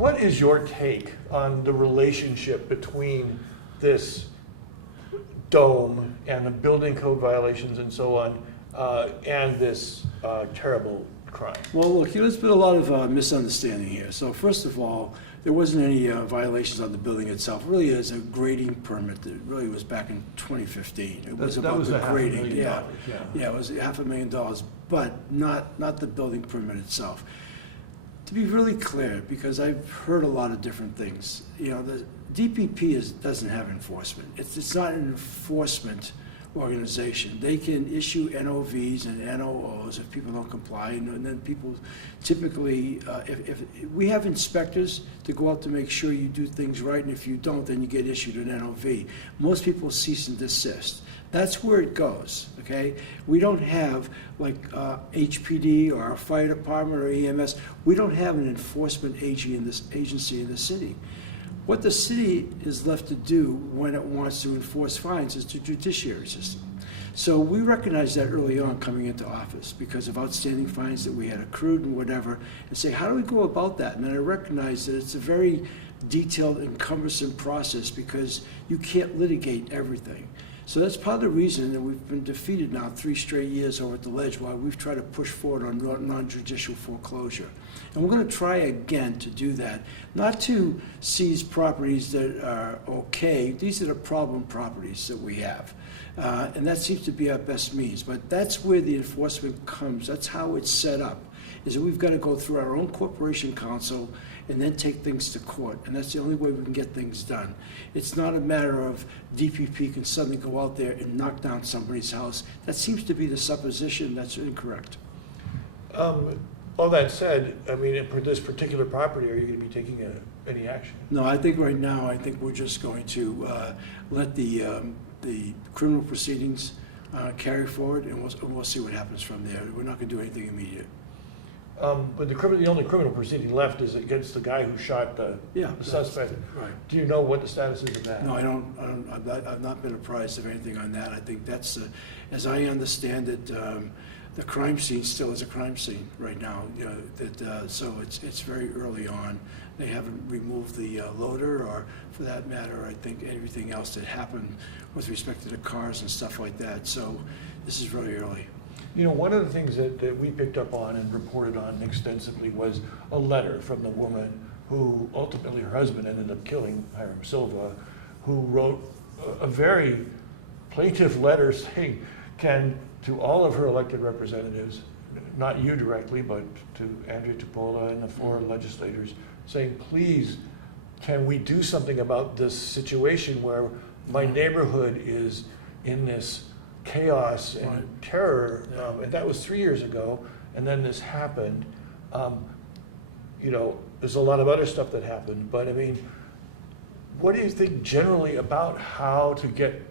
what is your take on the relationship between this dome and the building code violations and so on, and this terrible crime? Well, look, there's been a lot of misunderstanding here. So first of all, there wasn't any violations on the building itself. Really, is a grading permit that really was back in 2015. It was about the grading. Yeah, it was $500,000, but not the building permit itself. To be really clear, because I've heard a lot of different things, the DPP doesn't have enforcement. It's not an enforcement organization. They can issue NOVs and NOOs if people don't comply, and then people typically, if we have inspectors to go out to make sure you do things right, and if you don't, then you get issued an NOV. Most people cease and desist. That's where it goes, okay? We don't have, like HPD or our fire department or EMS, we don't have an enforcement agency in the city. What the city is left to do when it wants to enforce fines is the judiciary system. So we recognized that early on coming into office because of outstanding fines that we had accrued and whatever, and say, how do we go about that? And then I recognized that it's a very detailed and cumbersome process because you can't litigate everything. So that's part of the reason that we've been defeated now 3 straight years over at the ledge while we've tried to push forward on non-judicial foreclosure. And we're going to try again to do that, not to seize properties that are okay. These are the problem properties that we have. And that seems to be our best means. But that's where the enforcement comes. That's how it's set up, is that we've got to go through our own corporation council and then take things to court. And that's the only way we can get things done. It's not a matter of DPP can suddenly go out there and knock down somebody's house. That seems to be the supposition. That's incorrect. All that said, I mean, for this particular property, are you going to be taking any action? No, I think right now, we're just going to let the criminal proceedings carry forward, and we'll see what happens from there. We're not going to do anything immediate. But the only criminal proceeding left is against the guy who shot the suspect. Right. Do you know what the status is of that? No, I don't. I've not been apprised of anything on that. I think that's, as I understand it, the crime scene still is a crime scene right now. So it's very early on. They haven't removed the loader, or for that matter, I think everything else that happened with respect to the cars and stuff like that. So this is very early. One of the things that we picked up on and reported on extensively was a letter from the woman who ultimately her husband ended up killing, Hiram Silva, who wrote a very plaintive letter saying, to all of her elected representatives, not you directly, but to Andrea Tupola and the 4 legislators, saying, please, can we do something about this situation where my neighborhood is in this chaos and terror, and that was 3 years ago, and then this happened. There's a lot of other stuff that happened, but I mean, what do you think generally about how to get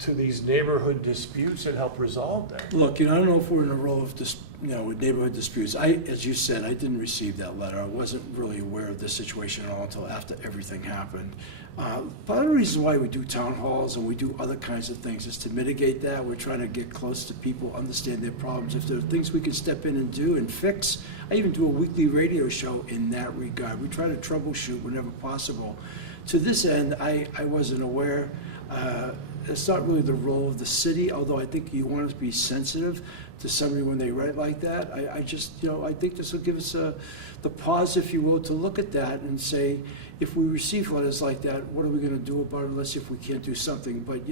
to these neighborhood disputes and help resolve them? Look, I don't know if we're in a role of with neighborhood disputes. As you said, I didn't receive that letter. I wasn't really aware of this situation at all until after everything happened. Part of the reason why we do town halls and we do other kinds of things is to mitigate that. We're trying to get close to people, understand their problems. If there are things we can step in and do and fix, I even do a weekly radio show in that regard. We try to troubleshoot whenever possible. To this end, I wasn't aware. It's not really the role of the city, although I think you want to be sensitive to somebody when they write like that. I just, I think this will give us the pause, if you will, to look at that and say, if we receive letters like that, what are we going to do about it? Let's see if we can't do something. But,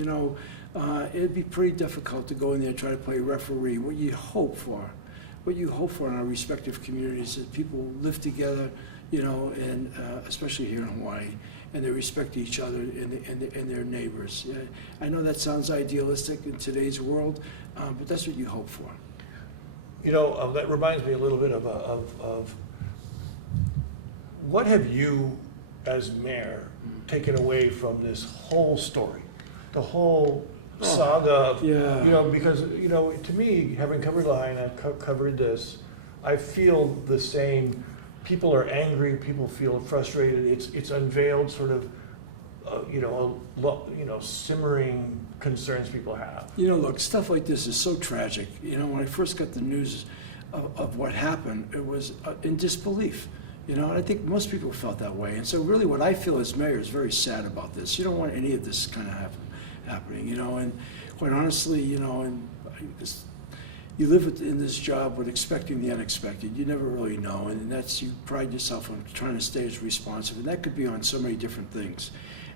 it'd be pretty difficult to go in there and try to play referee. What you hope for in our respective communities is people live together, and especially here in Hawaii, and they respect each other and their neighbors. I know that sounds idealistic in today's world, but that's what you hope for. That reminds me a little bit of what have you, as mayor, taken away from this whole story, the whole saga of, because, to me, having covered Lahaina, covered this, I feel the same. People are angry. People feel frustrated. It's unveiled sort of, simmering concerns people have. Look, stuff like this is so tragic. When I first got the news of what happened, it was in disbelief. You know, and I think most people felt that way. And so really what I feel as mayor is very sad about this. You don't want any of this kind of happening, you know, and quite honestly, you know, and you live in this job with expecting the unexpected. You never really know, and that's, you pride yourself on trying to stay as responsive, and that could be on so many different things.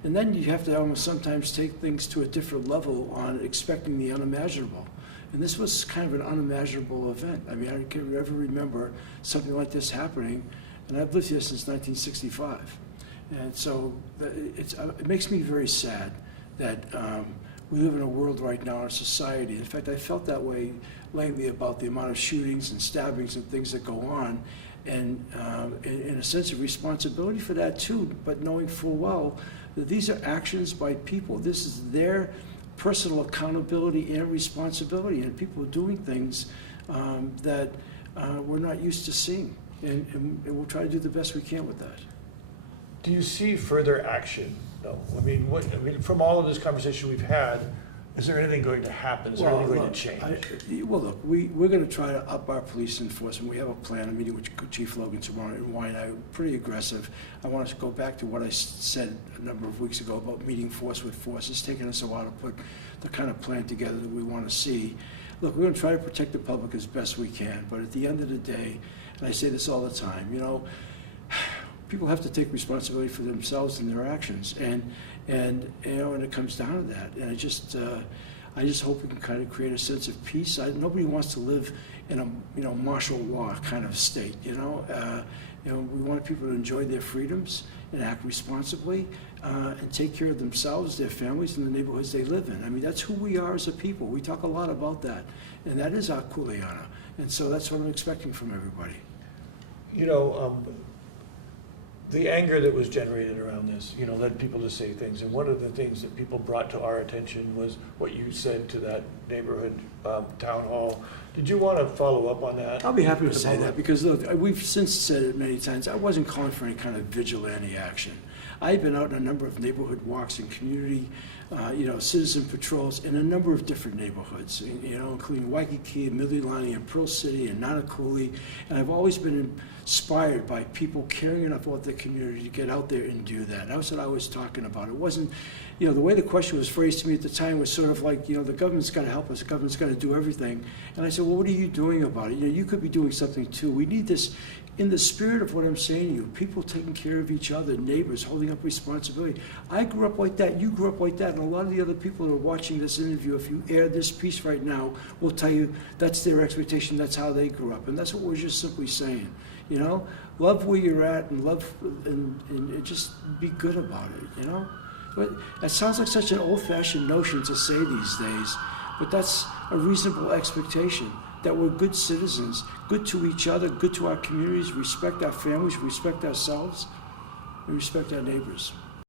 And then you have to almost sometimes take things to a different level on expecting the unimaginable. And this was kind of an unimaginable event. I mean, I can never remember something like this happening, and I've lived here since 1965. And so it makes me very sad that we live in a world right now, in a society. In fact, I felt that way lately about the amount of shootings and stabbings and things that go on, and in a sense of responsibility for that too, but knowing full well that these are actions by people. This is their personal accountability and responsibility, and people doing things that we're not used to seeing, and we'll try to do the best we can with that. Do you see further action, though? I mean, from all of this conversation we've had, is there anything going to happen? Is there anything going to change? Well, look, we're going to try to up our police enforcement. We have a plan, a meeting with Chief Logan tomorrow in Waianae, pretty aggressive. I want to go back to what I said a number of weeks ago about meeting force with force. It's taken us a while to put the kind of plan together that we want to see. Look, we're going to try to protect the public as best we can, but at the end of the day, and I say this all the time, you know, people have to take responsibility for themselves and their actions, and you know, and it comes down to that. And I just hope we can kind of create a sense of peace. Nobody wants to live in a martial law kind of state. You know, we want people to enjoy their freedoms and act responsibly and take care of themselves, their families, and the neighborhoods they live in. I mean, that's who we are as a people. We talk a lot about that, and that is our kuleana. And so that's what I'm expecting from everybody. You know, the anger that was generated around this, you know, led people to say things. And one of the things that people brought to our attention was what you said to that neighborhood town hall. Did you want to follow up on that? I'll be happy to say that, because look, we've since said it many times. I wasn't calling for any kind of vigilante action. I've been out in a number of neighborhood walks and community, you know, citizen patrols in a number of different neighborhoods, you know, including Waikiki and Mililani and Pearl City and Nanakuli. And I've always been inspired by people caring enough about their community to get out there and do that. And that's what I was talking about. It wasn't, you know, the way the question was phrased to me at the time was sort of like, you know, the government's got to help us, the government's got to do everything. And I said, well, what are you doing about it? You know, you could be doing something too. We need this. In the spirit of what I'm saying to you, people taking care of each other, neighbors, holding up responsibility. I grew up like that, you grew up like that, and a lot of the other people that are watching this interview, if you air this piece right now, will tell you that's their expectation, that's how they grew up. And that's what we're just simply saying. You know, love where you're at and love and just be good about it, you know? But that sounds like such an old-fashioned notion to say these days, but that's a reasonable expectation. That we're good citizens, good to each other, good to our communities, respect our families, respect ourselves, and respect our neighbors.